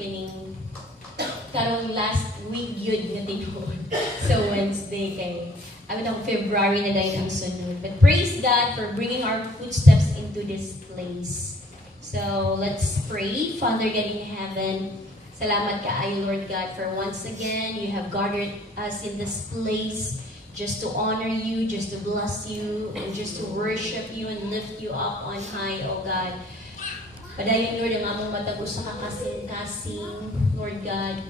kining karong last week yun nga tinuod. So Wednesday kay February na dahil ang sunod. But praise God for bringing our footsteps into this place. So let's pray. Father God in heaven, salamat kaayo Lord God for once again you have gathered us in this place just to honor you, just to bless you, and just to worship you and lift you up on high, oh God. Padayon Lord ang among matag usa ka kasing-kasing, Lord God.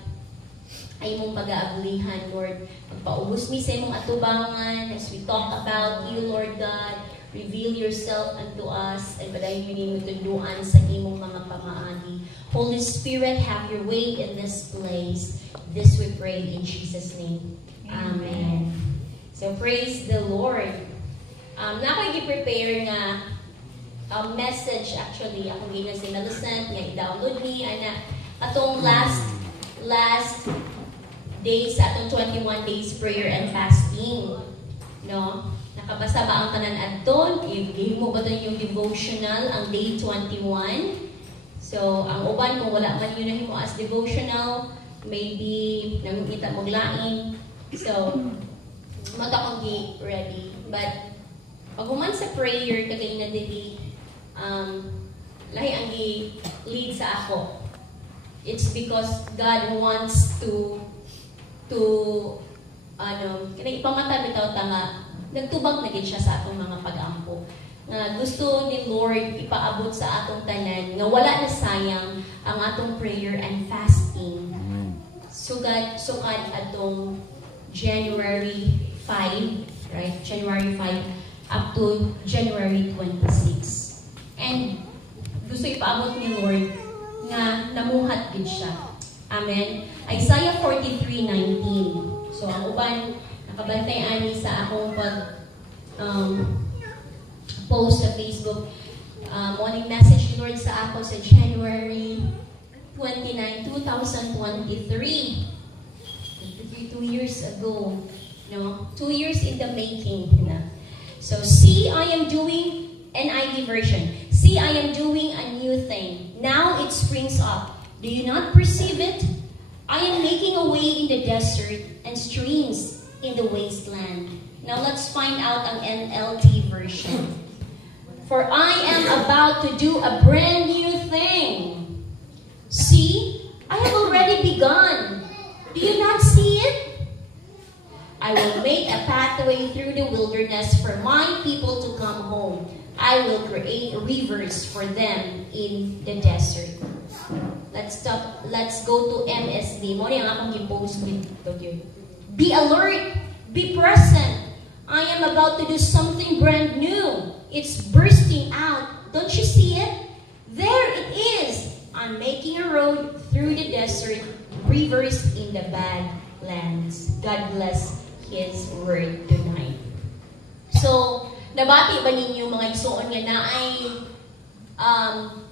Ay mong pag-aablihan, Lord. Magpaubos mi sa imong atubangan as we talk about you, Lord God. Reveal yourself unto us and padayon yun mo tunduan sa imong mga pamaagi. Holy Spirit, have your way in this place. This we pray in Jesus' name. Amen. So praise the Lord. Na ako'y gi-prepare nga message actually. Ako gina si Millicent, nga i-download ni, ana, atong last days, atong 21 days prayer and fasting. No? Nakabasa ba ang tanan adton? Gihimo ba ito yung devotional, ang day 21? So, ang uban, kung wala man yun na himo as devotional, maybe namukita mo lain. So, mata kong ready. But, pag human sa prayer, kagay na dili, lahi ang lead sa ako. It's because God wants to kanang ipamata bitaw ta nga nagtubag na gid siya sa atong mga pag-ampo. Gusto ni Lord ipaabot sa atong tanan nga wala na sayang ang atong prayer and fasting. Sugad atong January 5, right? January 5 up to January 26. And gusto ipaabot ni Lord nga namuhat gid siya. Amen. Isaiah 43:19. So, ang uban, nakabantay ani sa akong post sa Facebook. Morning message ni Lord sa ako sa January 29, 2023. 2 years ago. No? 2 years in the making. So, see, I am doing, NIV version. See, I am doing a new thing. Now it springs up. Do you not perceive it? I am making a way in the desert and streams in the wasteland. Now let's find out ang NLT version. For I am about to do a brand new thing. See, I have already begun. Do you not see it? I will make a pathway through the wilderness for my people to come home. I will create rivers for them in the desert. Let's go to MSD. Mo ang akong i-post dito. Be alert. Be present. I am about to do something brand new. It's bursting out. Don't you see it? There it is. I'm making a road through the desert, rivers in the badlands. God bless His word tonight. So, nabati ba ninyo mga igsoon nga na ay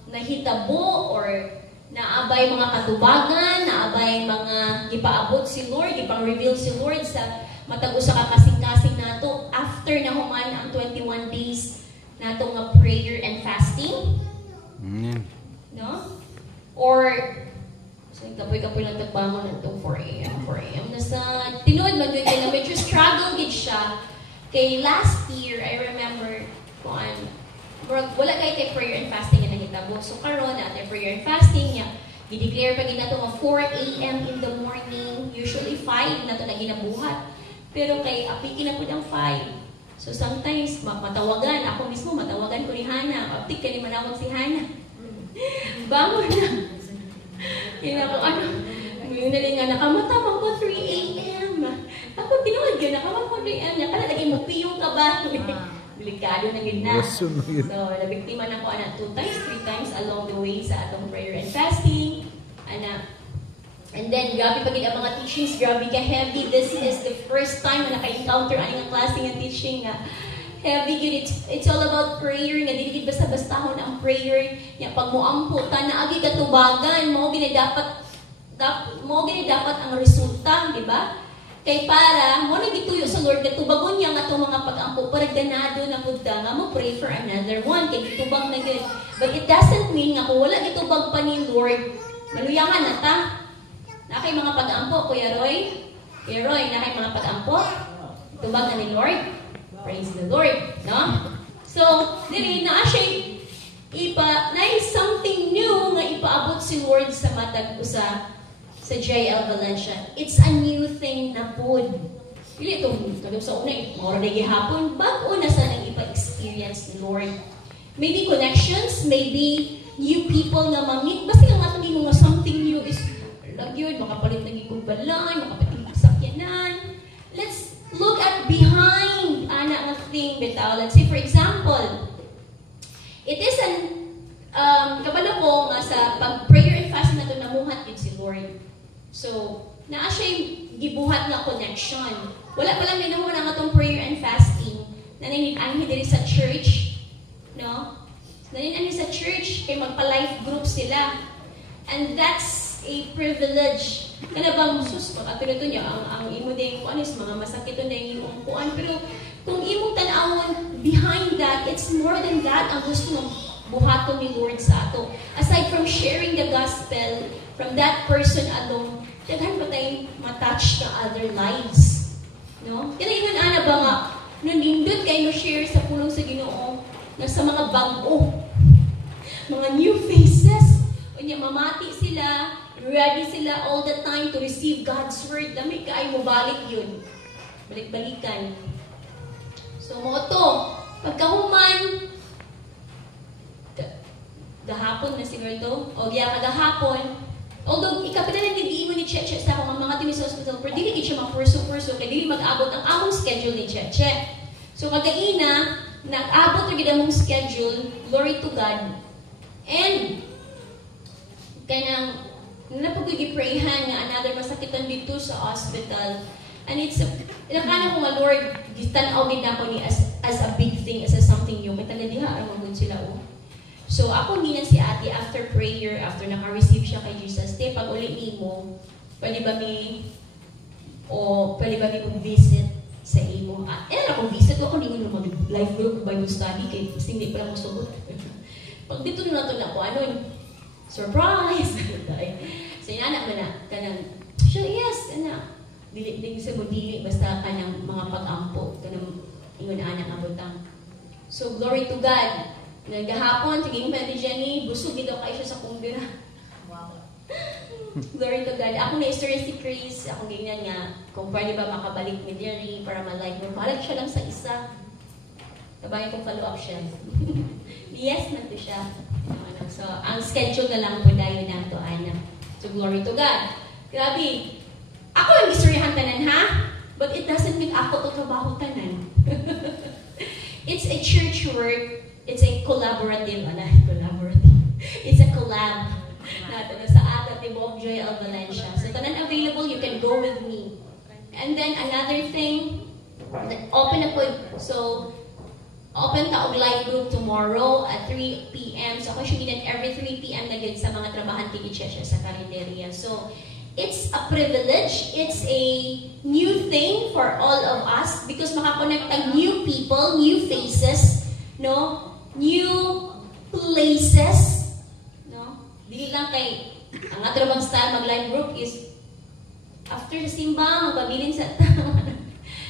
nahitabo or naabay mga katubagan, naabay mga gipaabot si Lord, gipang-reveal si Lord sa matag usa ka kasing-kasing nato after na human ang 21 days nato nga prayer and fasting? No? Or so kapoy-kapoy lang tagbangon nato 4 a.m. Nasa tinuod man gyud na medyo struggle gid siya. Kay last year, I remember wala kay prayer and fasting nga nahitabo. So karon natin prayer and fasting niya, i-declare pa gid nato nga 4 a.m. in the morning, usually 5 nato na ginabuhat. Pero kay apiki na pud ang 5. So sometimes matawagan ako mismo, matawagan ko ni Hana, apik ka ni manawag si Hana. Bangon na. Kaya ako yung nali nga nakamatapang ko 3 a.m. Ako tinuod gyud nakamang ko 3 a.m. Kana lagi mo piyong ka ba? Delikado na yun na. So, nabiktima na ko 2 times, 3 times along the way sa atong prayer and fasting. And then, grabe pagid ang mga teachings, grabe ka heavy. This is the first time na naka-encounter ang klase ng teaching nga heavy good. It's all about prayer. Nga dili basta-bastahon ang prayer. Nga pag moampo ta na agi katubagan, mo gini dapat ang resulta, di ba? Kay para mo nagituyo sa Lord nga tubagon niya nga itong mga pag-ampo para ganado na pudta nga mo pray for another one kay gitubag na gid. But it doesn't mean nga kung wala gitubag pa ni Lord Maluyangan na ta. Na kay mga pag-ampo, Kuya Roy. Kuya Roy, na kay mga pag-ampo. Tubag na ni Lord. Praise the Lord. No? So, dili na siya na something new nga ipaabot si Lord sa matag usa sa JL Valencia. It's a new thing na pod. Dili ito, kadong sa una, maura na gihapon, bago na sa nang ipa-experience ni Lord. Maybe connections, maybe new people na mangit. Basta yung atong mo nga something new is lang yun, makapalit ng ikugbalan, makapalit ng sakyanan. Let's look at behind ana nga thing bitaw. Let's say, for example, it is an kabalo ko nga sa pag-prayer and fasting na ito, namuhat yun si Lord. So, naa siya yung gibuhat na connection. Wala pa lang din naman nga itong prayer and fasting na naninanhi diri sa church. No? Naninanhi sa church, kay magpa-life group sila. And that's a privilege. Kana bang sus, makatulad niya, ang imo din kung ano is mga masakit na yung umpuan. Pero kung imong tanawon behind that, it's more than that ang gusto ng buhaton ni Lord sa ato. Aside from sharing the gospel from that person alone, daghan pa tayong matouch na other lives. No? Kaya yun ana ba nga, nandindot kayo share sa pulong sa Ginoo na sa mga bago, mga new faces, unya mamati sila, ready sila all the time to receive God's word. Dami ka ay mabalik yun. Balik-balikan. So, mo to, pagkahuman, gahapon na siguro to, o giya kagahapon, although ikapilan ng hindi mo ni Cheche sa akong mga timis sa hospital, pero dili siya mag-purso-purso, kaya dili mag-abot ang among schedule ni Cheche. So, kagaina, nag-abot na gid among schedule, glory to God. And, kanang, napag-iprayhan nga another masakitan dito sa hospital. And it's, nakana ko nga, Lord, tanaw din ako ni as a big thing, as a something new. May taladiha, ang sila, oh. So, ako niyan si ate, after prayer, after naka-receive siya kay Jesus, te, pag uli mo, pwede ba mag-visit sa imo? Akong visit, ako hindi mo mag-life group, Bible study, kay hindi pa lang masugot. Pag dito na ito na ako, surprise! So, yung anak mo na, kanang, siya, yes, anak. Dili sa mo, dili, basta kanang mga pag-ampo, kanang ingon anak ang butang. So, glory to God. Nagahapon, tiging pa ni Jenny, busog dito kayo siya sa kumbira. Wow. Glory to God. Ako na-story si Chris, ako ganyan nga, kung pwede ba makabalik ni Jerry para ma-like mo. Balik siya lang sa isa. Kabayan kong follow-up siya. Yes, man to siya. So, ang schedule na lang po dahil na ito, Ana. So, glory to God. Grabe. Ako yung istoryahan tanan, ha? But it doesn't mean ako to trabaho tanan. It's a church work. It's a collaborative. It's a collab. Nato na sa atat ni Bob JL Valencia. So, tanan available, you can go with me. And then, another thing, open na po. So, open ta og live group tomorrow at 3 p.m. So, ako siya every 3 p.m. na gid sa mga trabahante ni Cheche sa Carinderia. So, it's a privilege. It's a new thing for all of us because makakonect ang new people, new faces, no? New places, no? Dili lang kay ang ato bang style mag-live group is after the simba, magpabilin sa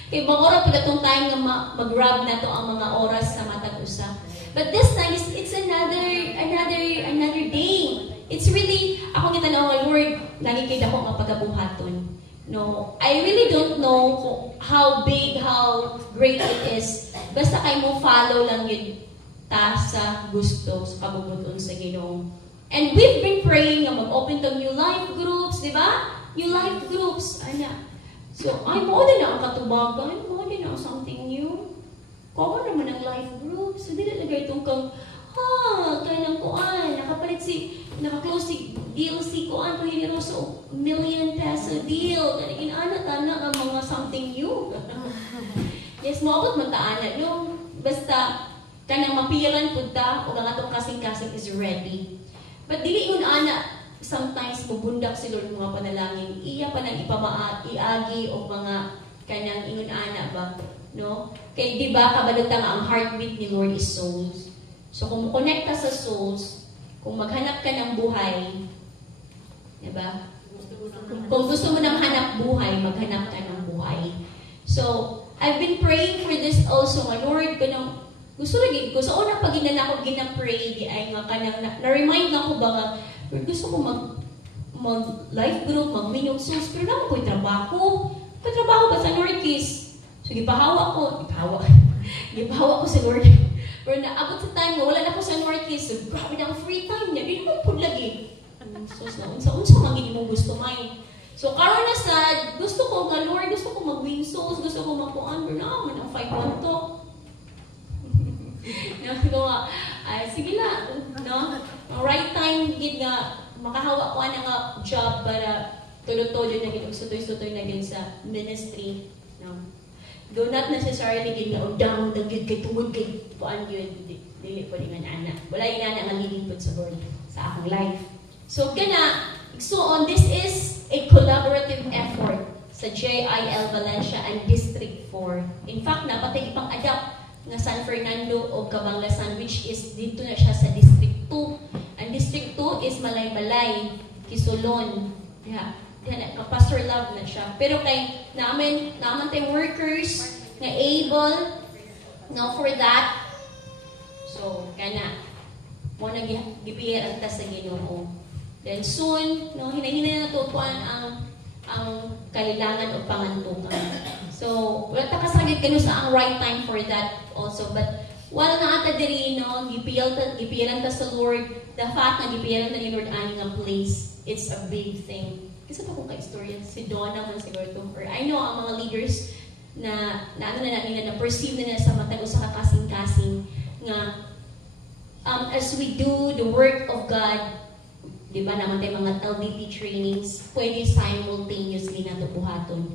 kay bangora pud atong time nga mag-grab na to ang mga oras sa matag usa. But this time it's another day. It's really ako gitanaw Lord, nagikid ako nga pagabuhaton. No, I really don't know how big, how great it is. Basta kay mo follow lang yun ta sa gusto sa kabubuton sa Ginoo. And we've been praying nga mag-open to new life groups, di ba? New life groups, ana. So, ay mo din na ang katubagan, mo din na something new. Kawa naman ang life groups. So, di na lagay itong kang, kaya ng kuan, naka-close si deal si kuan, Pahineroso, million peso deal. Kanigin, tana ang mga something new. Yes, maabot man taana. Yung, basta, kanang mapilan po ta, o ang atong kasing-kasing is ready. But dili yun, sometimes mabundak sila ng mga panalangin. Iya pa nang iagi o mga kanang ingon ba? No? Kaya di ba, kabalutang ang heartbeat ni Lord is souls. So kung connect ka sa souls, kung maghanap ka ng buhay, Diba? Kung gusto mo ng hanap buhay, maghanap ka ng buhay. So, I've been praying for this also, nga Lord, kanang gusto lagi ko. So, una pag ginala ko gina-pray, di ay nga kanang na-remind na ko ba nga, Lord, gusto ko mag-life group, mag-minyong souls, pero naman ko'y trabaho. Katrabaho ba sa Northeast? So, gipahawa ko ko sa Lord. Pero naabot sa time wala na ko sa Northeast, so grabe na ang free time niya, di naman po lagi. So, unsa mangin mo gusto may. So, karon na sa, gusto ko nga, Lord, gusto ko mag-win souls, gusto ko magpuan, pero naman ang 5-1 to. Sige lang, no? Ang right time, gid nga, makahawa ko na nga job para tulo-tulo na gid, sutoy-sutoy na gid sa ministry. No? Do not necessarily gid na down, gid kay tungod kay puan yun, dili po di nga ana. Wala yung ana nga leading po sa Lord sa akong life. So, this is a collaborative effort sa JIL Valencia and District 4. In fact, napatay ipang-adapt na San Fernando o Cabanglasan, which is dito na siya sa District 2. And District 2 is Malay-Balay, Kisulon. Yeah. Pastor Love na siya. Pero kay naman tayong workers na able for that. So, kana mo na gipiyar ang tas sa Ginoo. Then soon, hinahinay na natutuan ang kailangan o pangantukan. So, wala ta kasagit kanu sa ang right time for that also. But wala na ata diri, gipiyalan ta sa Lord. The fact na gipiyalan ta ni Lord ani nga place, it's a big thing. Kasi pa kung ka-istorya, si Donna man siguro to. Or I know ang mga leaders na perceive na nila sa matag sa kakasing-kasing nga as we do the work of God, di ba naman tayo mga LDP trainings, pwede simultaneously na buhaton.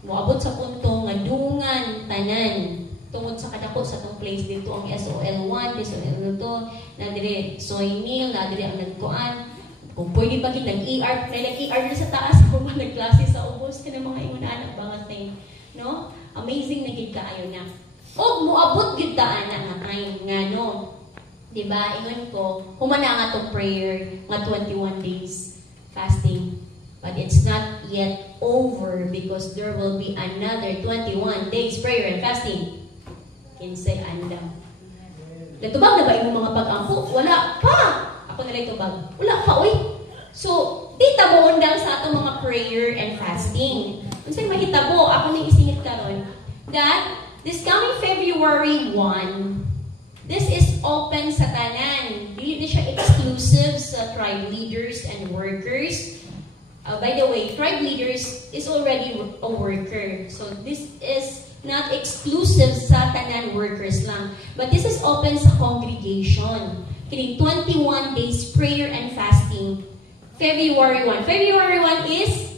Moabot sa punto nga dungan tanan tungod sa kadako sa tong place dito ang SOL1, SOL to, na dire soy meal, na dire ang nagkuan. Kung pwede pa nag-ER na sa taas kung nagklase sa ubos ka ng mga ingon anak mga thing, no? Amazing na gid kaayo na. O moabot gid ta ana nga time nga no. Diba, ingon ko, humana nga itong prayer, nga 21 days fasting. But it's not yet over because there will be another 21 days prayer and fasting. Kinsay andam. Natubag na ba yung mga pag-ampo? Wala pa! Ako na rin tubag. Wala pa, uy! So, di tabo undang sa atong mga prayer and fasting. Kung sa'yo mahitabo, ako na isingit karon that this coming February 1, this is open sa tanan. Dili na siya exclusive sa tribe leaders and workers. By the way, tribe leaders is already a worker. So this is not exclusive sa tanan workers lang. But this is open sa congregation. Kining 21 days prayer and fasting. February 1. February 1 is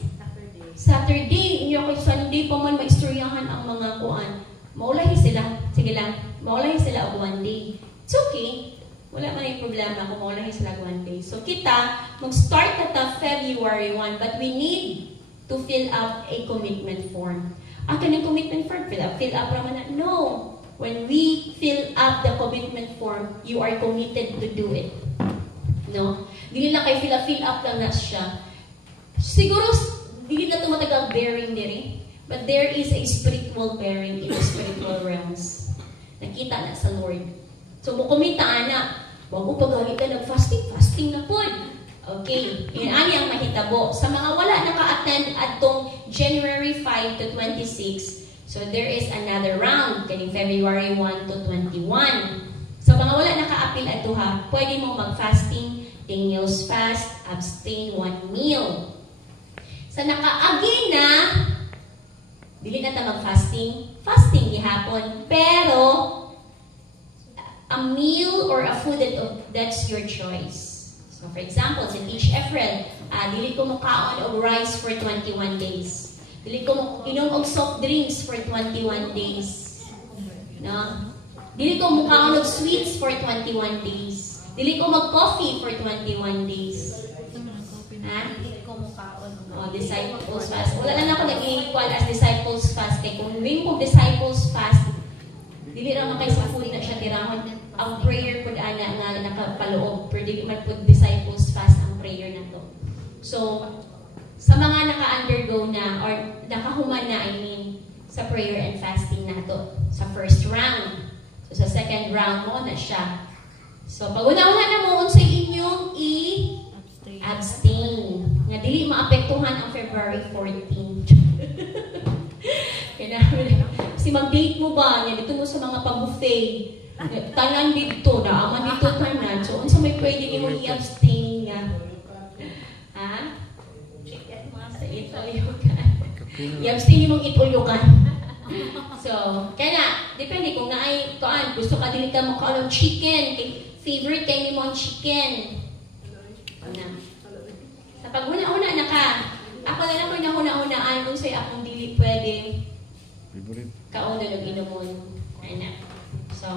Saturday. Inyo ko Sunday pa man maistoryahan ang mga kuan. Maulahi sila. Sige lang. Maulahi sila og 1 day. It's okay. Wala man yung problema kung maulahi sila og 1 day. So kita, mag-start na ta February 1, but we need to fill up a commitment form. Ang kanang commitment form, fill up naman na. No. When we fill up the commitment form, you are committed to do it. No? Dili lang kay fill up lang na siya. Siguro, dili na ito matagal bearing diri. But there is a spiritual bearing in the spiritual realms. Nakita na sa Lord. So, mukumita na. Huwag mo pagalitan nag-fasting na po. Okay. Yan ang mahitabo. Sa mga wala naka-attend atong January 5 to 26, so there is another round, kaning February 1 to 21. Sa mga wala naka-appeal ato ha, pwede mo mag-fasting, 10 meals fast, abstain 1 meal. Sa naka-agi na, dili na ta mag-fasting, fasting gihapon, pero a meal or a food that's your choice. So for example, sa Teach Ephraim, dili ko mukaon og rice for 21 days. Dili ko inom og soft drinks for 21 days. No? Dili ko mukaon og sweets for 21 days. Dili ko mag-coffee for 21 days. Ha? Dili ko mukaon. Disciples fast. Wala na ako nag-i-equal as disciples fast. Kaya kung rin ko disciples fast, dili ra man kay sa food na siya tirahon. Ang prayer pud ana nga nakapaloob, pero dili man pud disciples fast ang prayer na to. So, sa mga naka-undergo na or nakahuman na, I mean, sa prayer and fasting na to, sa first round. So, sa second round mo na siya. So, pag una-una na mo, sa inyong abstain. Nga dili maapektuhan ang February 14. Kasi mag-date mo ba? Nga dito mo sa mga pag-buffet. Tanan dito, naaman dito tanan. So, unsa may pwede ni mo i-abstain nga? Ha? Sa ito-yukan. I-abstain mong ito-yukan. So, kaya na, depende kung naay, gusto ka dili ka makaon ng chicken. Favorite kayo mo ang chicken. Sa pag-una-una na ka, ako na lang ko na una-unaan kung sa'yo akong dili pwede kauna ng inumon. So,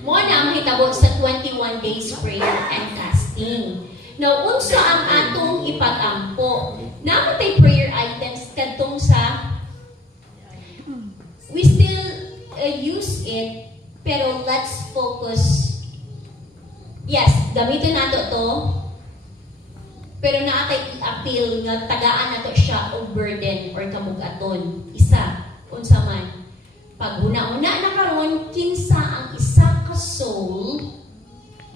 mo na ang hitabo sa 21 days prayer and fasting. Now, unsa ang atong ipag-ampo? Namatay prayer items kadtong sa we still use it, pero let's focus. Yes, gamitin nato to, pero naatay i-appeal nga tagaan nato siya o burden or kamugaton. Isa, unsa man. Pag una-una na karon kinsa ang isa ka soul,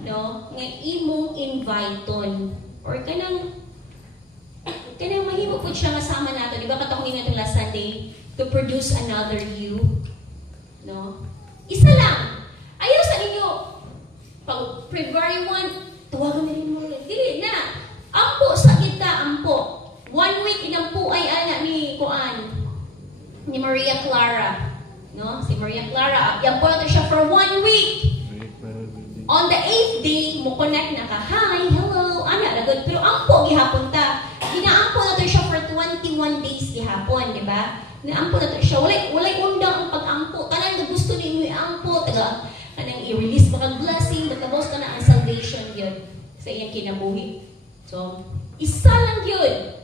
no, nga imong inviton or kanang mahimo pud siya nga sama nato, di ba katong natin last Sunday, to produce another you, no? Isa lang. Ayaw sa inyo pag February 1, tawagan na rin mo. Dili na. Ampo sa kita, ampo. 1 week inampo ay ana ni Maria Clara. No? Si Maria Clara, ampo na siya for 1 week. On the 8th day, mo connect na ka. Hi, hello, ana ra gud. Pero ampo gihapon ta. Ginaampo na to siya for 21 days gihapon, di ba? Naampo na to siya. Walay undang ang pag-ampo. Tanan nga gusto ni i-ampo, taga kanang i-release baka blessing, matapos ka na ang salvation yun sa iyang kinabuhi. So, isa lang yun.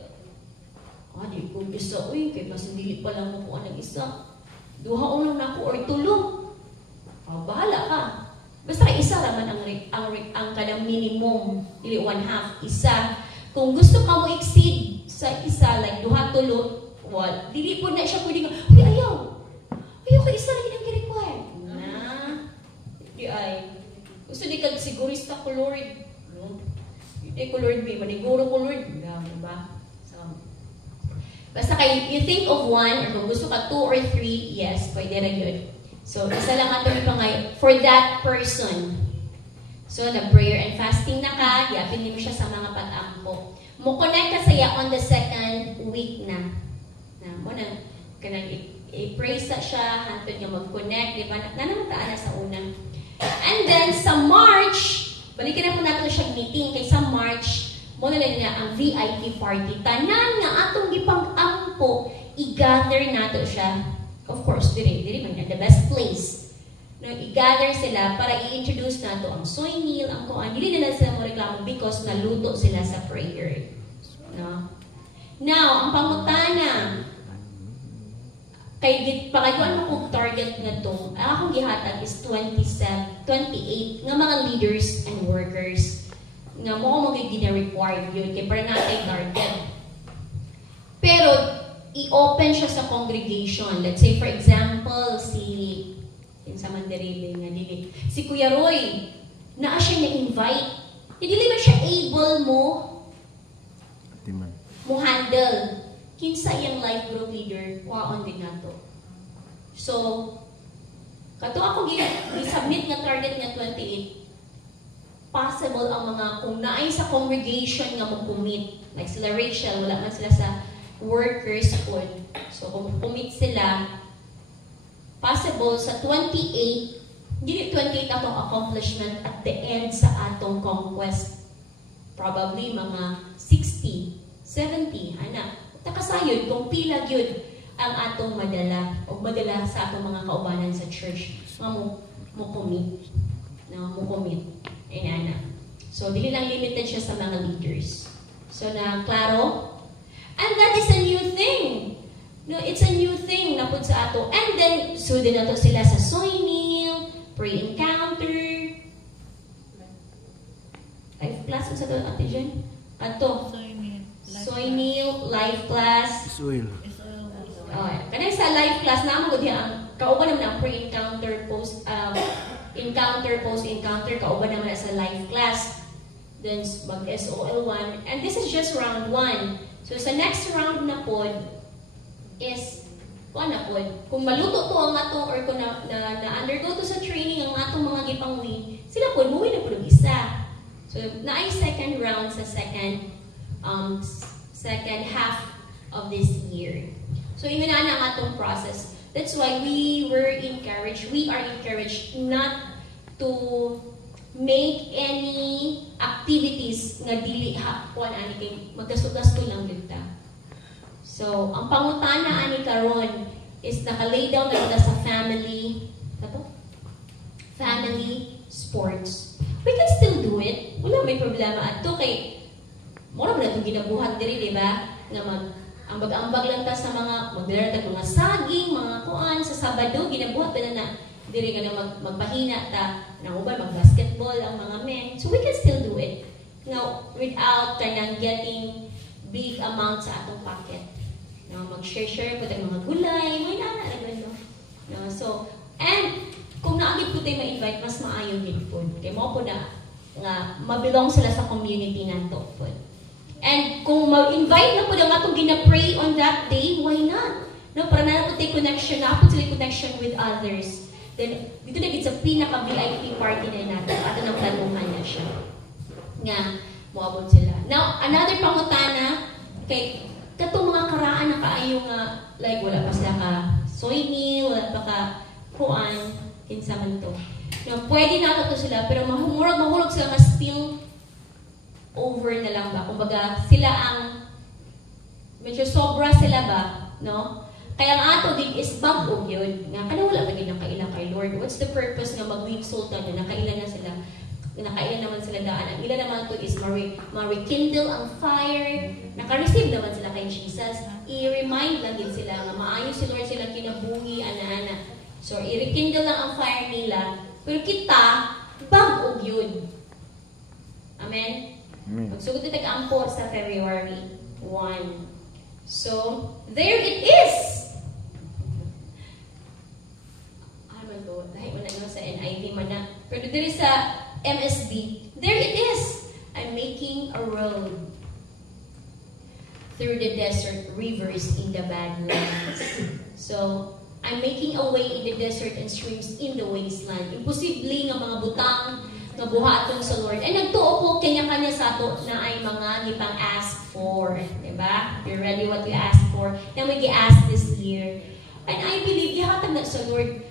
Di ko isa, kay mas hindi pa lang mo po ang isa. Duhaon lang na ako or tulong. Bahala ka. Basta isa raman ang kanang minimum, dili 1/2, isa. Kung gusto ka mo exceed sa isa, like duha tulo, dili po na siya pwede nga, ayaw ka isa lang ang i-require. Di ay, gusto di ka sigurista ko, Lord. Hindi ko, Lord, maniguro ko, Lord. Diba? So, basta kayo, you think of one, or kung gusto ka 2 or 3, yes, pwede na yun. So, isa lang ato ipangay for that person. So, na-prayer and fasting na ka, yapin mo siya sa mga pag-ampo. Mo-connect ka saya on the second week na. Mo na, kanang i-pray sa siya, hantod niya mag-connect, di ba? Nanamataan na sa una. And then, sa March, balikin na po natin siya meeting, kay sa March, mo na lang na ang VIP party. Tanan nga atong ipang-ampo, i-gather nato siya. Of course, diri man the best place. No, i-gather sila para i-introduce nato ang soy meal, ang kuan. Dili na lang sila mo reklamo because naluto sila sa prayer. No? Now, ang pangutana, kay pakaduan mo kong target na to, ang akong gihatag is 28 nga mga leaders and workers nga mo gina-required yun kay para natin target. Pero i-open siya sa congregation. Let's say for example si Kuya Roy, naa siya na-invite. Hindi ba siya able mo handle kinsa iyang life group leader, waon din nato. So, kato ako gi-submit nga target nga 28. Possible ang mga, kung naay sa congregation nga mag-commit, like sila Rachel, wala man sila sa workers food. So, kung commit sila, possible sa 28, hindi 28 atong accomplishment at the end sa atong conquest. Probably mga 60, 70, anak. Takasayod kung pila yun ang atong madala o madala sa atong mga kaubanan sa church nga mo commit. Mo commit. Ayan. So, dili lang limited siya sa mga leaders. So, na klaro? And that is a new thing. No, it's a new thing na pud sa ato. And then, sudin na to sila sa soy meal, pre-encounter. Life classes sa to, Ate Jen? Ato. life class. Isuil. Kanang sa life class na mo ang kauban naman ang pre-encounter post-encounter kauban naman sa life class. Then mag SOL1 and this is just round 1. So sa next round na pod is kung maluto to ang atong or kung na-undergo to sa training ang atong mga gipangwi, sila po muwi na po isa. So na ay second round sa second half of this year. So yun na ang atong process. That's why we are encouraged not to make any activities nga dili kuan ani kay magdasto-dasto lang gyud ta. So, ang pangutana ani karon is naka-lay down na sa family sports. We can still do it. Wala may problema adto kay mura man atong ginabuhat diri, di ba? Nga ambag-ambag lang ta sa mga magdala ta mga saging, mga kuan sa Sabado ginabuhat pa na diri nga magpahina ta nang uban mag-basketball ang mga men. So we can still do it. Now, without kanang getting big amount sa atong pocket. No, mag-share po tayo mga gulay, may naman, no? No, so, and kung naagit po tayo ma-invite, mas maayo din po. Kaya mo po na nga mabilong sila sa community na to po. And kung ma-invite na po na nga itong gina-pray on that day, why not? No, para na po tayo connection, na po sila connection with others. Then, dito na sa pinaka-VIP party na natin, ato ng planuhan na siya. Nga, muabot sila. Now, another pangutana, kay katong mga karaan na kaayo nga, like wala pa sila ka soy meal, wala pa ka kuan, kinsa man to. No, pwede na to sila, pero mahulog sila nga spill over na lang ba. Kumbaga, sila ang medyo sobra sila ba, no? Kaya ang ato din is bag-og yun. Nga, kana wala pa din nakailan kay Lord. What's the purpose nga mag-week sultan na nakailan na sila? Nakailan naman sila daan. Ang ilan naman to is ma-rekindle ang fire. Naka-receive naman sila kay Jesus. I-remind lang din sila nga maayos si Lord silang kinabuhi, ana-ana. So, i-rekindle lang ang fire nila. Pero kita, bag-og yun. Amen? Magsugod na tag-ampo sa February 1. So, there it is! Ano to? Dahil mo na sa NIV man na. Pero dito sa MSB, there it is. I'm making a road through the desert, rivers in the badlands. So, I'm making a way in the desert and streams in the wasteland. Imposible nga mga butang nga buhaton sa Lord. And nagtuo ko kanya-kanya sa ato na ay mga gipang ask for. Diba? You're ready what you ask for. And we gi-ask this year. And I believe, ihatag na sa Lord.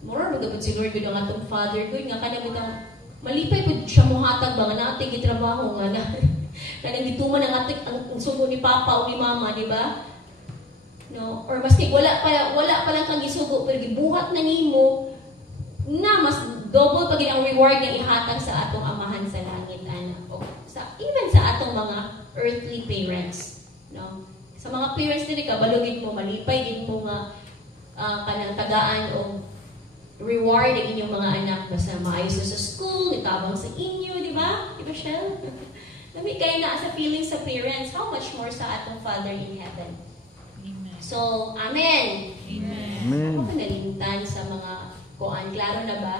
Mura magabot si Lord ang atong Father good nga kanang malipay po siya muhatag ba nga natin gitrabaho nga na kanang gituman ang ating ang sugo ni Papa o ni Mama, di ba? No, or maski wala pa lang kang gisugo pero gibuhat na nimo na mas double pa gid ang reward nga ihatag sa atong amahan sa langit ana. O sa even sa atong mga earthly parents, no? Sa mga parents diri ka balugid mo malipay gid mo nga kanang tagaan o reward ang inyong mga anak basta maayos sa school, itabang sa inyo, di ba? Di ba, Shell? Lami kayo na sa feeling sa parents, how much more sa atong Father in heaven. Amen. So, amen. Amen. Ako panalintan sa mga kuan, klaro na ba?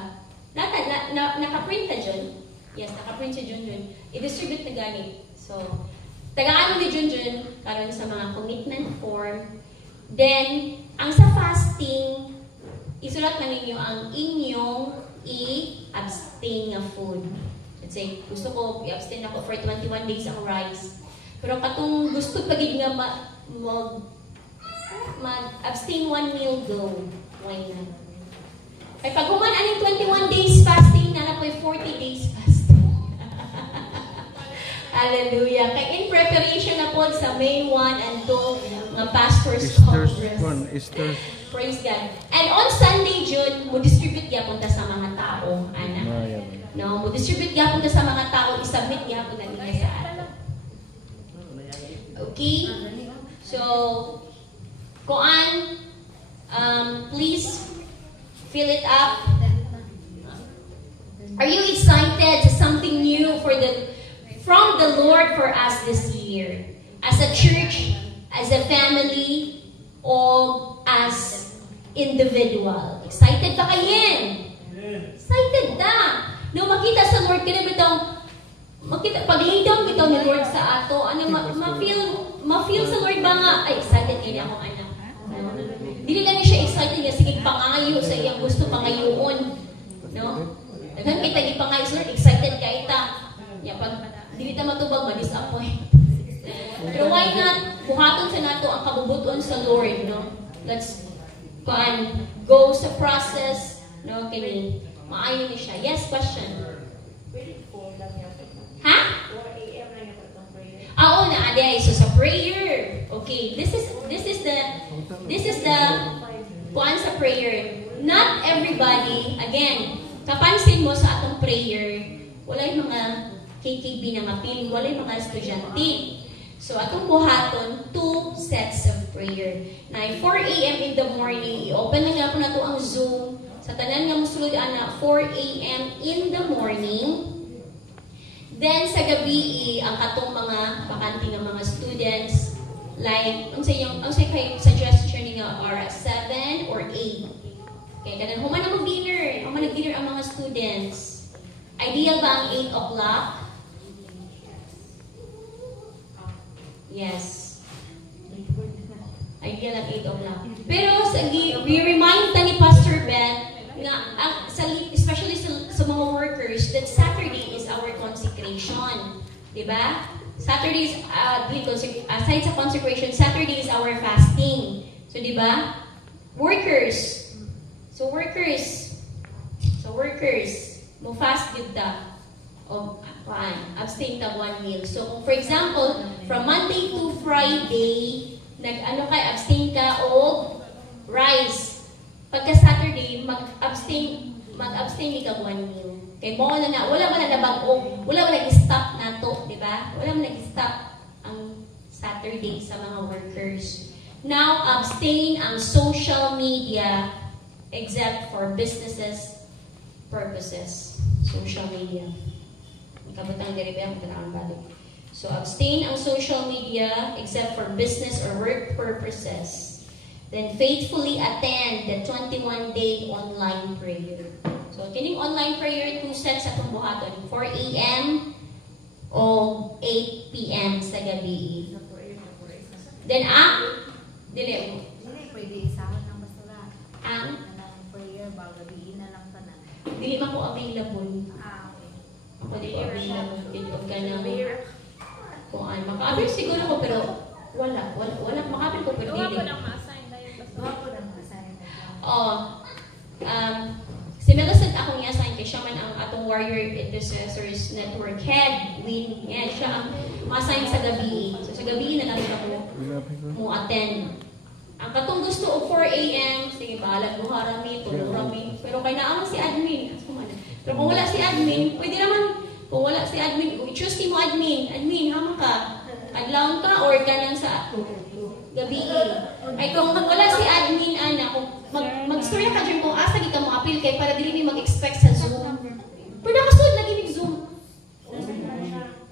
Nakaprint na dyan. Yes, nakaprint si Junjun. I-distribute na gani. So, tagaan mo ni Junjun karon sa mga commitment form. Then, ang sa fasting, isulat na ninyo ang inyong i-abstain na food. Let's say, gusto ko i-abstain ako for 21 days ang rice. Pero katong gusto pagig nga mag-abstain one meal, go. Why not? Kaya pag human aning 21 days fasting, na po 40 days fasting. Hallelujah. Kaya in preparation na po sa May 1 and 2 ng Pastor's Congress. Praise God. And on Sunday, June, mo distribute gyapon ta sa mga tao, ana. No, mo distribute gyapon ta sa mga tao, isubmit gyapon na nila sa ato. Okay? So, kuan, please fill it up. Are you excited to something new from the Lord for us this year? as a church, as a family, o as individual. Excited ba kayo? Excited na! No, makita sa Lord, kaya makita, pag lay down bitaw ni Lord sa ato, ano, ma-feel sa Lord ba nga, ay, excited kayo akong anak. No? Dili lang siya excited nga, sige, pangayo sa iyang gusto, pangayoon. No? Daghan kita gipangayo sa Lord, excited ka ita. Ya, pag dili ta matubag, ma-disappoint. Pero why not, buhaton sa nato ang kabubuton sa Lord, no? Let's go sa process, no? Kini, maayo ni siya. Yes, question? Ha? 4 a.m. na yung prayer. Oo na, aday. So sa prayer. Okay, this is the kuan sa prayer. Not everybody, again, kapansin mo sa atong prayer, wala yung mga KKB na mapil, wala yung mga estudyante. So atong buhaton, 2 sets of prayer. Na 4 a.m. in the morning, i-open na nga po na to ang Zoom. Sa tanan nga musulod ana, 4 a.m. in the morning. Then sa gabi, ang katong mga bakante nga mga students, like, ang say kay suggestion nga are 7 or 8. Okay, kanan human na mag-dinner, nag-dinner ang mga students. Ideal ba ang 8 o'clock? Yes. Ideal ang 8 o'clock. Pero we-remind ta ni Pastor Beth nga, especially sa mga workers, that Saturday is our consecration. Diba? Saturday is, aside sa consecration, Saturday is our fasting. So, diba? Workers, mo fast yun ta. O, abstain ta 1 meal. So, kung for example, from Monday to Friday, abstain ka o rice. Pagka Saturday, mag-abstain ka 1 meal. Kay mo wala man na nabag-o, wala man nag-stop na to, di ba? Wala man nag-stop ang Saturday sa mga workers. Now, abstain ang social media except for businesses purposes. Social media. Kabutang diri ba ang tanawon balik. So, abstain ang social media except for business or work purposes. Then, faithfully attend the 21-day online prayer. So, kining online prayer, 2 sets sa itong buhaton. 4 a.m. o 8 p.m. sa gabi. Then, dili mo. Pwede isahan ng basura. Ang prayer ba, gabiin na lang ka na. Dili man ko available. Okay. Ako di ko available. Dito ka na. Kung ano, maka-avail siguro ko, pero wala. Maka-avail ko, pero dili. Si Melisant akong i-assign kay siya man ang atong Warrior Intercessors Network Head, Win. Yan, siya ang ma-assign sa gabi. So sa gabi na lang siya mo attend. Ang katong gusto o 4 a.m., sige bahala, buharami, tulurami. Pero kay naamang si admin. Pero kung wala si admin, pwede naman, kung wala si admin, i-choose mo admin, hama ka. Adlaw ka or ka lang sa gabi. Ay kung wala si admin, mag-story ka dyan kung asa di ka mo appeal kay para dili mi mag-expect sa Zoom. Pero nakasud lagi mi Zoom.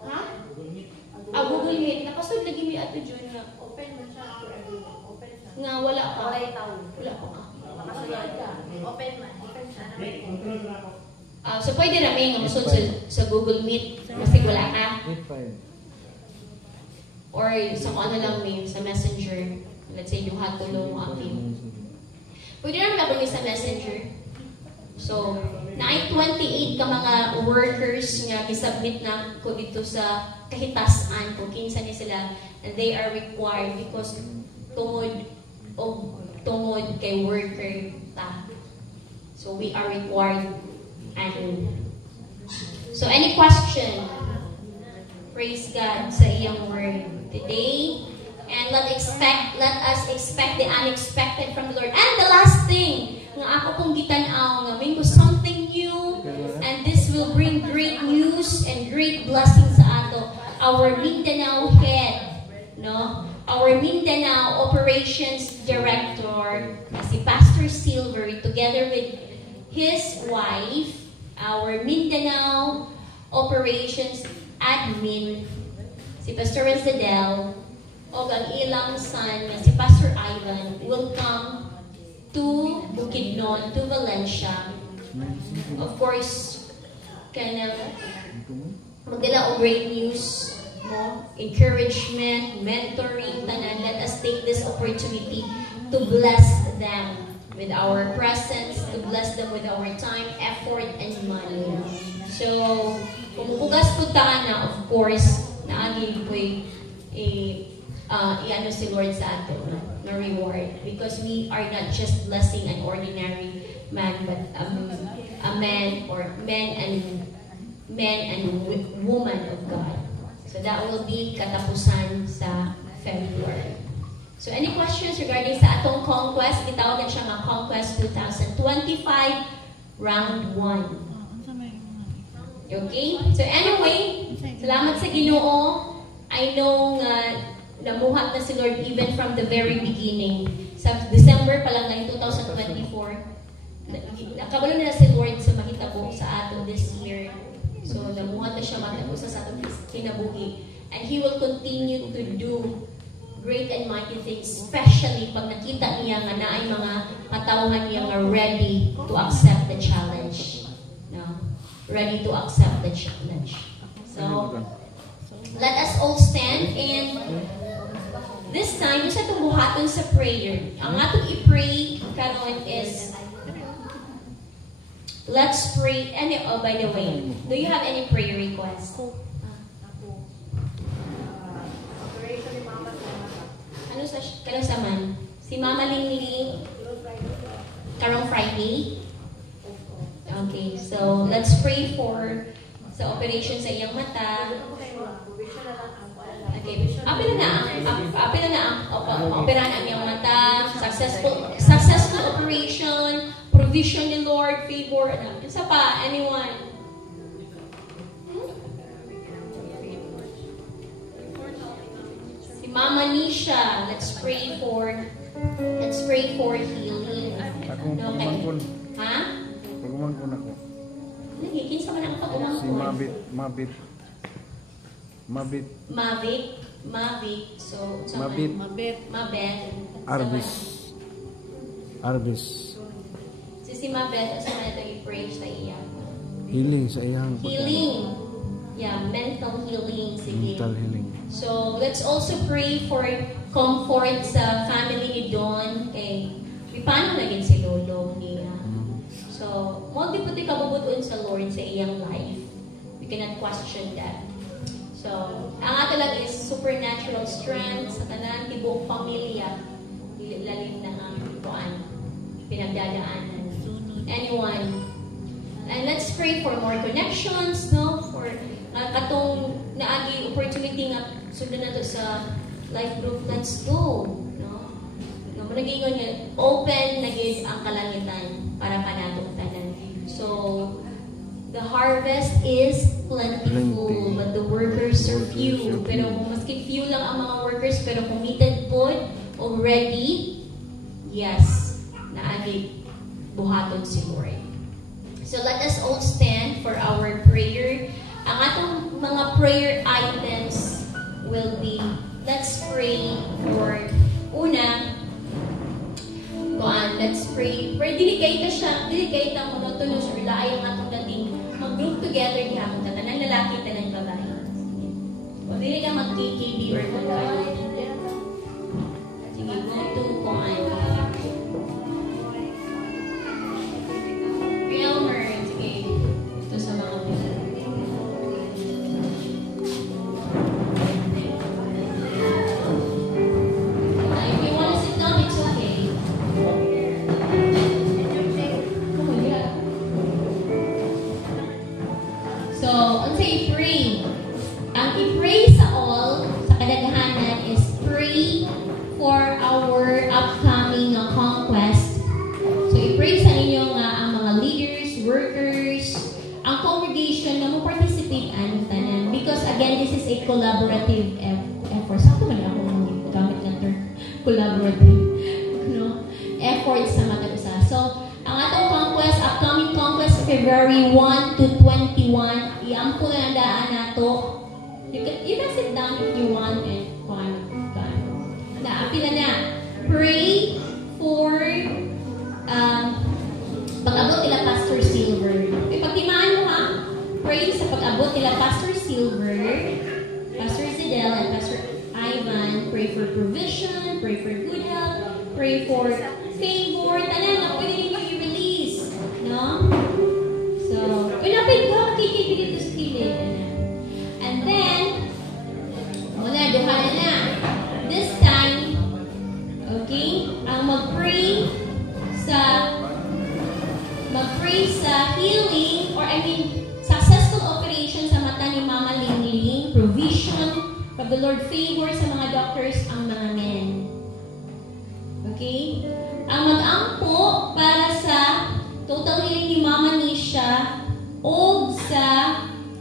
Ha? Google Meet. Nakasud lagi mi ato dyan nga. Open mo siya for everyone. Open siya. Nga wala pa. Wala pa. Makasulod ka. Open man. Open siya. So pwede rami nga masud sa Google Meet. Kasi wala ka. Or sa kung ano lang may sa Messenger. Let's say yung hatulong mo appeal. Pwede naman labang sa Messenger. So, na 28 ka mga workers nga kisubmit na ko dito sa kahitasan kung kinsa ni sila, and they are required because tungod kay worker ta. So, we are required. So, any question? Praise God sa iyang word today. And let us expect the unexpected from the Lord. And the last thing, nga ako pong gitanaw, nga may something new, and this will bring great news and great blessings sa ato. Our Mindanao head, no? Our Mindanao Operations Director, si Pastor Silver, together with his wife, our Mindanao Operations Admin, si Pastor Residel, o ang ilang son nga si Pastor Ivan will come to Bukidnon, to Valencia. Of course, kind of magdala og great news, no? Encouragement, mentoring, tanan. Let us take this opportunity to bless them with our presence, to bless them with our time, effort, and money. So, kung mupugas po na, of course, naagin po i-ano si Lord sa ato na reward. Because we are not just blessing an ordinary man, but a man or men and woman of God. So that will be katapusan sa February. So any questions regarding sa atong conquest? Gitawagan siya nga Conquest 2025 Round 1. Okay? So anyway, salamat sa Ginoo. I know namuhat na si Lord even from the very beginning. Sa December pa lang ng 2024, nakabalo na si Lord sa mahitabo sa ato this year. So namuhat na siya matapos sa atong kinabuhi. And He will continue to do great and mighty things, especially pag nakita niya nga na ay mga katawhan niya nga ready to accept the challenge. No? Ready to accept the challenge. So, let us all stand, and this time, sa itong buhaton sa prayer, ang atong i-pray karon is, let's pray. And oh, by the way, do you have any prayer requests? Ano sa man? Si Mama Lingling karong Friday? Okay, so let's pray for sa operation sa iyang mata. Okay, apil na ang operahan ang iyang mata, successful operation, provision ni Lord, favor, ano. Isa pa, anyone? Mama Nisha, let's pray for healing. Ako pagumangkon. Ha? Pagumangkon ako. Nagiging sa manang pagumangkon. Si Mabit. So, Mabit. Arbis. Si Mabet, asa man ito i-pray sa iya? Healing sa iyang. Healing. Yeah, mental healing. Sige. Mental healing. So, let's also pray for comfort sa family ni Don. Kay, paano naging si Lolo niya? So, mo di puti kabubuton sa Lord sa iyang life. We cannot question that. So, ang ato lang is supernatural strength sa tanan tibuok pamilya. Lalim na ang kuan pinagdadaanan. Anyone? And let's pray for more connections, no? For katong naagi opportunity nga sundan nato sa life group. Let's go, no? Nagingon nga open na gid ang kalangitan para kanatong tanan. So the harvest is plentiful, but the workers are few. Pero maski few lang ang mga workers, pero committed po already. Yes, naagi buhaton si Lord. So let us all stand for our prayer. Ang atong mga prayer items will be, let's pray for una, let's pray. Dili kay ta monotonous or laay ang atong dating mag-group together niya ang tanan lalaki, tanan babae. O dili ka mag-KKB or mag-ano. Sige, go to kuan. Elmer, sige. Ito sa mga if you want to sit down, it's okay. So, unsay pray? Ang i-pray sa all, sa kadaghanan, is pray for our upcoming conquest. So, i-pray sa inyo nga ang mga leaders, workers, ang congregation na mo-participate ang tanan. Because again, this is a collaborative effort. Sakto man ako gamit ng term, collaborative, no? Effort sa matag-usa. So, ang atong conquest, upcoming conquest, February 1 to 21, iampo na ang daan nato. You can sit down if you want and pray for provision, pray for good health, pray for favor, tanan na pwede ninyo i-release. No? So, pinapit ko, kikipigit ko sa kilid. And then, wala, duha na. This time, okay, ang mag-pray sa healing, or I mean, successful operation sa mata ni Mama Lingling, provision of the Lord, favor sa mga doctors, ang mga men. Okay? Ang mag-ampo para sa total healing ni Mama Nisha o sa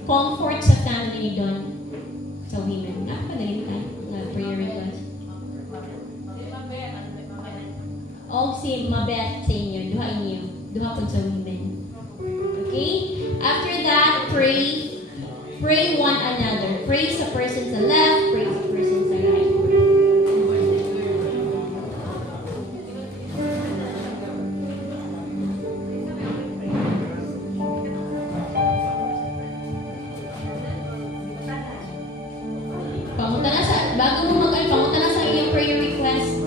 comfort sa family ni Don. Sa women. Napakadaling tayo na prayer request. O si Mabet sa inyo. Duha inyo. Duha po sa women. Okay? After that, pray one another. Pray sa person sa left, pray sa person sa right. Pangunta na sa, bago mo pangunta na sa iyong prayer request.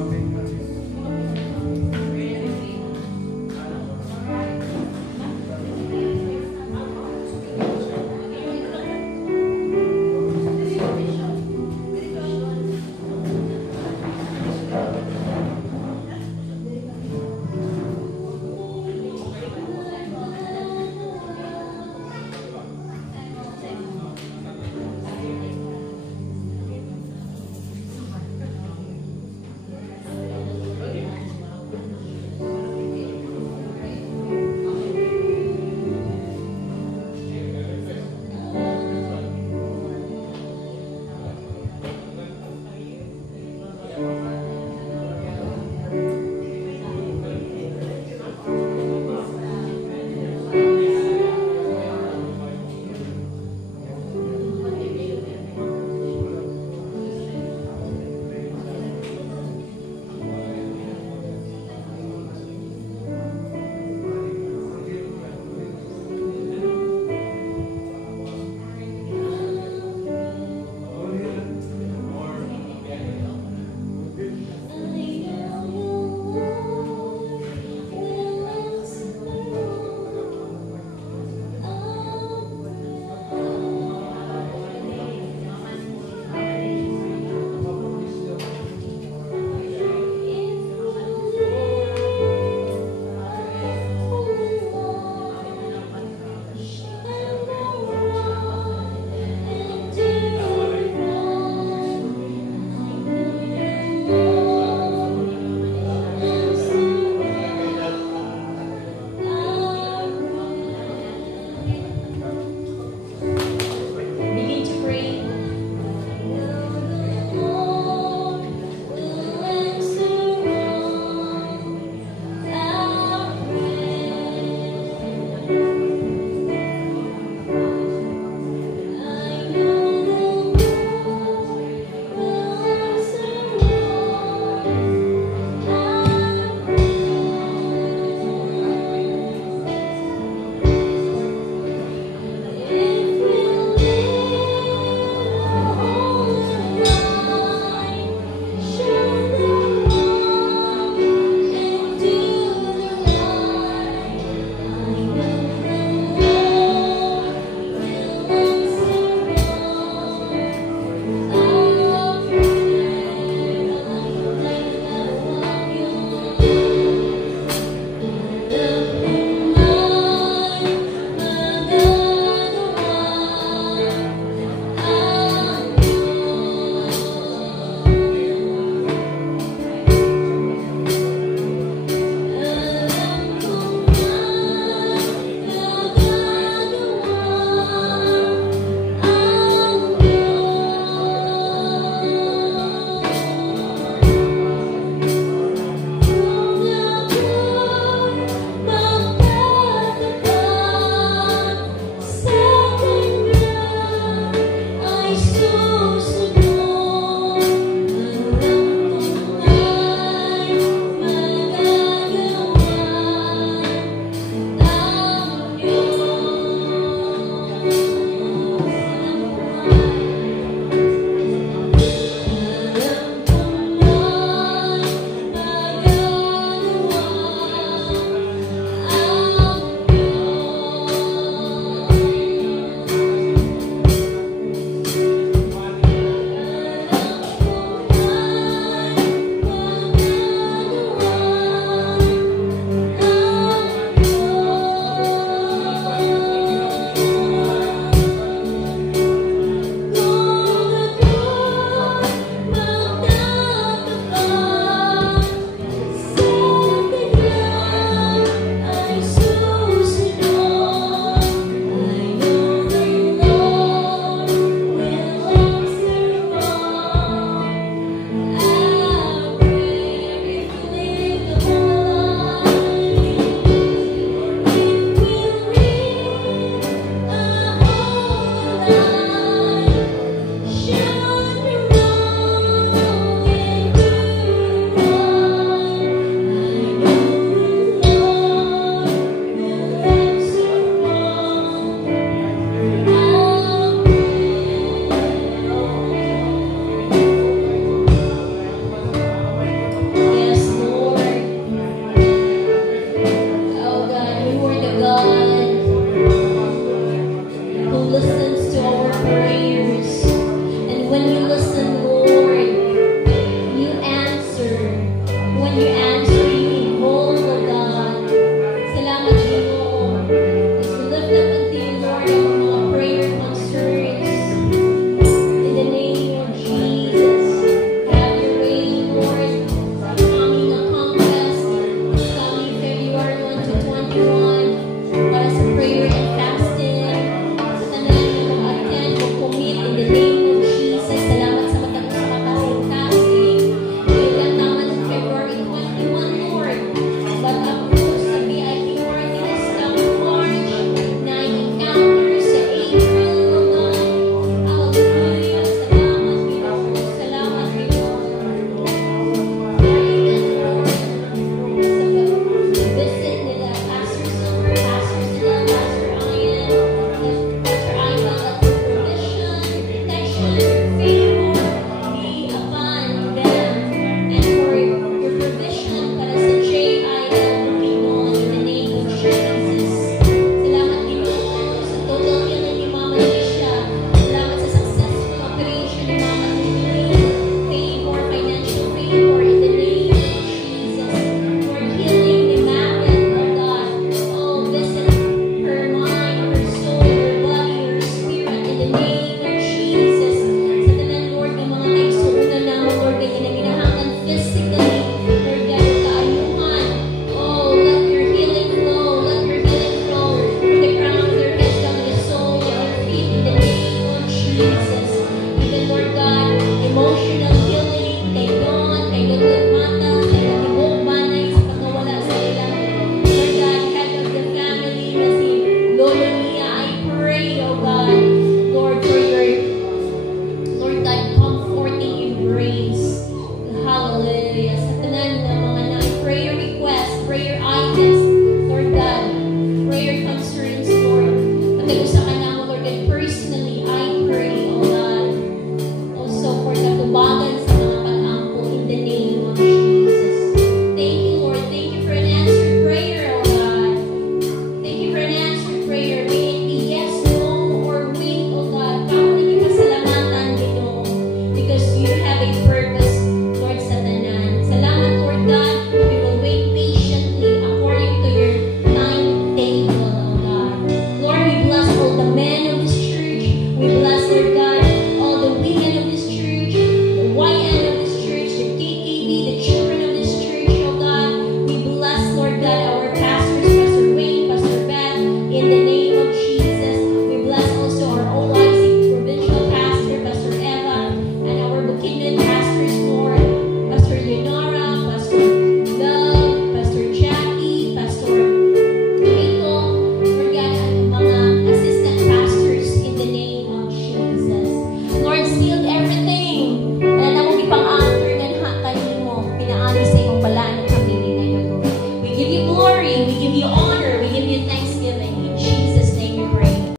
glory, we give you honor.